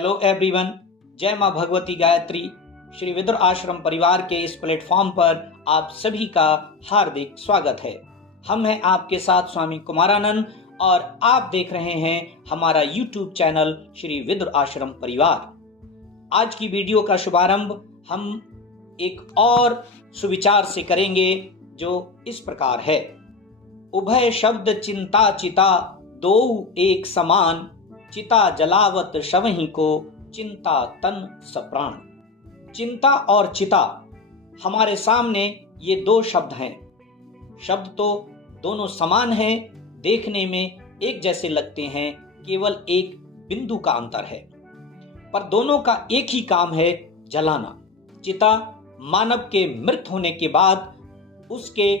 Hello everyone, जय मां भगवती गायत्री। श्री विदुर आश्रम परिवार के इस प्लेटफॉर्म पर आप सभी का हार्दिक स्वागत है। हम हैं आपके साथ स्वामी कुमारानंद और आप देख रहे हैं हमारा YouTube चैनल श्री विदुर आश्रम परिवार। आज की वीडियो का शुभारंभ हम एक और सुविचार से करेंगे जो इस प्रकार है। उभय शब्द चिंता चिता दो एक समान, चिता जलावत शवहि को चिंता तन सप्राण। चिंता और चिता हमारे सामने ये दो शब्द हैं। शब्द तो दोनों समान हैं, देखने में एक जैसे लगते हैं, केवल एक बिंदु का अंतर है, पर दोनों का एक ही काम है, जलाना। चिता मानव के मृत होने के बाद उसके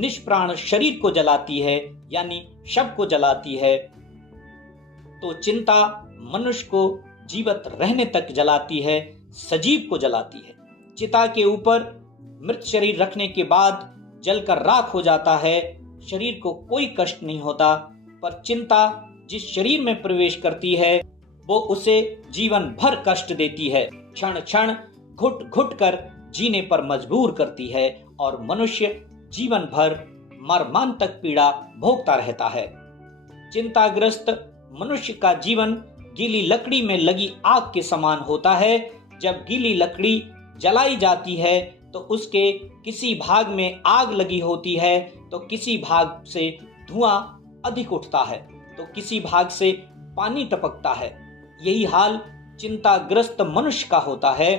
निष्प्राण शरीर को जलाती है, यानी शव को जलाती है। तो चिंता मनुष्य को जीवित रहने तक जलाती है, सजीव को जलाती है। चिता के ऊपर मृत शरीर रखने के बाद जलकर राख हो जाता है, शरीर को कोई कष्ट नहीं होता, पर चिंता जिस शरीर में प्रवेश करती है वो उसे जीवन भर कष्ट देती है, क्षण क्षण घुट घुट कर जीने पर मजबूर करती है और मनुष्य जीवन भर मर्मांतक पीड़ा भोगता रहता है। चिंताग्रस्त मनुष्य का जीवन गीली लकड़ी में लगी आग के समान होता है। जब गीली लकड़ी जलाई जाती है तो उसके किसी भाग में आग लगी होती है, तो किसी भाग से धुआं अधिक उठता है, तो किसी भाग से पानी टपकता है। यही हाल चिंताग्रस्त मनुष्य का होता है।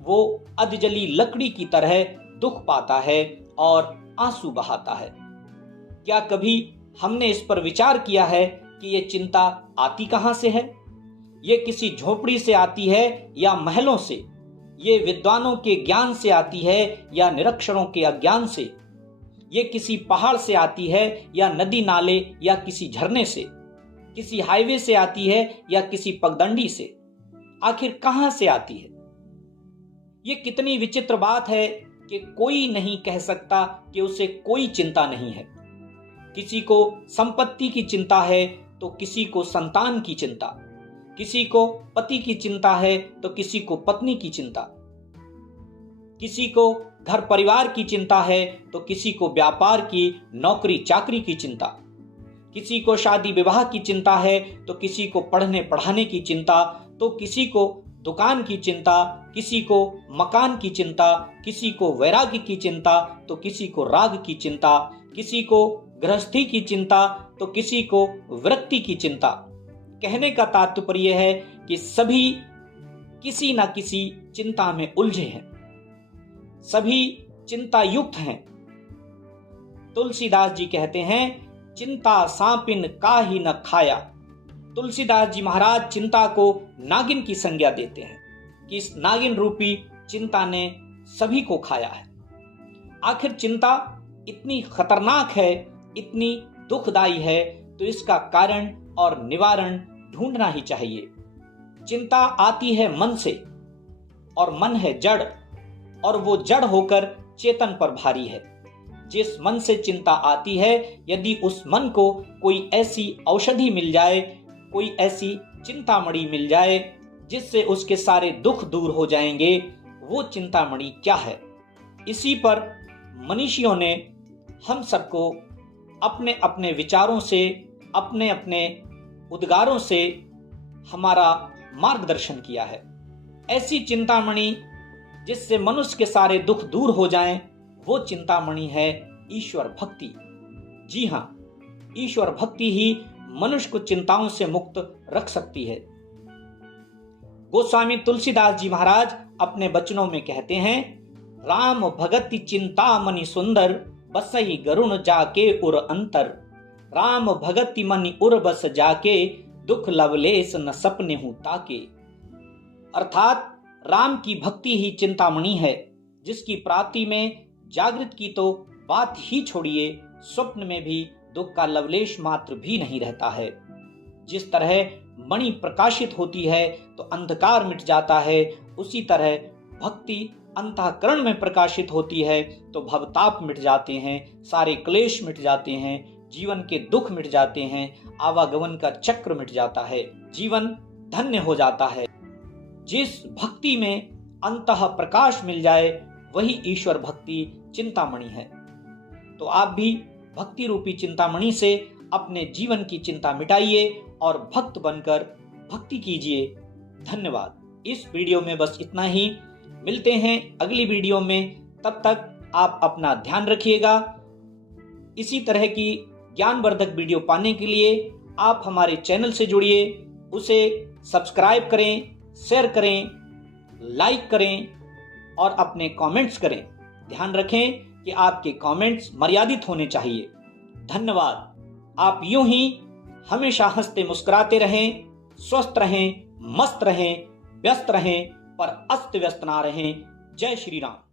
वो अधजली लकड़ी की तरह दुख पाता है और आंसू बहाता है। क्या कभी हमने इस पर विचार किया है कि ये चिंता आती कहां से है? ये किसी झोपड़ी से आती है या महलों से? ये विद्वानों के ज्ञान से आती है या निरक्षरों के अज्ञान से? ये किसी पहाड़ से आती है या नदी नाले या किसी झरने से? किसी हाईवे से आती है या किसी पगडंडी से? आखिर कहां से आती है? ये कितनी विचित्र बात है कि कोई नहीं कह सकता कि उसे कोई चिंता नहीं है। किसी को संपत्ति की चिंता है तो किसी को संतान की चिंता, किसी को पति की चिंता है तो किसी को पत्नी की चिंता, किसी को घर परिवार की चिंता है तो किसी को व्यापार की नौकरी चाकरी की चिंता, किसी को शादी विवाह की चिंता है तो किसी को पढ़ने पढ़ाने की चिंता, तो किसी को दुकान की चिंता, किसी को मकान की चिंता, किसी को वैराग्य की चिंता तो किसी को राग की चिंता, किसी को गृहस्थी की चिंता तो किसी को वृत्ति की चिंता। कहने का तात्पर्य है कि सभी किसी न किसी चिंता में उलझे हैं, सभी चिंता युक्त हैं। तुलसीदास जी कहते हैं, चिंता सांपिन काहि न खाया। तुलसीदास जी महाराज चिंता को नागिन की संज्ञा देते हैं कि इस नागिन रूपी चिंता ने सभी को खाया है। आखिर चिंता इतनी खतरनाक है, इतनी दुखदाई है, तो इसका कारण और निवारण ढूंढना ही चाहिए। चिंता आती है मन से, और मन है जड़, और वो जड़ होकर चेतन पर भारी है। जिस मन से चिंता आती है, यदि उस मन को कोई ऐसी औषधि मिल जाए, कोई ऐसी चिंतामणि मिल जाए जिससे उसके सारे दुख दूर हो जाएंगे, वो चिंतामणि क्या है? इसी पर मनीषियों ने हम सबको अपने अपने विचारों से, अपने अपने उद्गारों से हमारा मार्गदर्शन किया है। ऐसी चिंतामणि जिससे मनुष्य के सारे दुख दूर हो जाएं, वो चिंतामणि है ईश्वर भक्ति। जी हां, ईश्वर भक्ति ही मनुष्य को चिंताओं से मुक्त रख सकती है। गोस्वामी तुलसीदास जी महाराज अपने वचनों में कहते हैं, राम भगति चिंता मनि सुंदर, बसई गरुण जाके उर अंतर। राम भगति मनि उर बस जाके, दुख लवलेस न सपने हूं ताके। अर्थात राम की भक्ति ही चिंतामणि है, जिसकी प्राप्ति में जागृत की तो बात ही छोड़िए, स्वप्न में भी दुख का लवलेश मात्र भी नहीं रहता है। जिस तरह मणि प्रकाशित होती है तो अंधकार मिट जाता है, उसी तरह भक्ति अंतःकरण में प्रकाशित होती है तो भवताप मिट जाते हैं, सारे क्लेश मिट जाते हैं, जीवन के दुख मिट जाते हैं, आवागमन का चक्र मिट जाता है, जीवन धन्य हो जाता है। जिस भक्ति में अंतः प्रकाश मिल जाए वही ईश्वर भक्ति चिंतामणि है। तो आप भी भक्ति रूपी चिंतामणि से अपने जीवन की चिंता मिटाइए और भक्त बनकर भक्ति कीजिए। धन्यवाद। इस वीडियो में बस इतना ही। मिलते हैं अगली वीडियो में। तब तक आप अपना ध्यान रखिएगा। इसी तरह की ज्ञानवर्धक वीडियो पाने के लिए आप हमारे चैनल से जुड़िए, उसे सब्सक्राइब करें, शेयर करें, लाइक करें और अपने कमेंट्स करें। ध्यान रखें कि आपके कमेंट्स मर्यादित होने चाहिए। धन्यवाद। आप यूं ही हमेशा हंसते मुस्कुराते रहें, स्वस्थ रहें, मस्त रहें, व्यस्त रहें, पर अस्त व्यस्त ना रहें। जय श्री राम।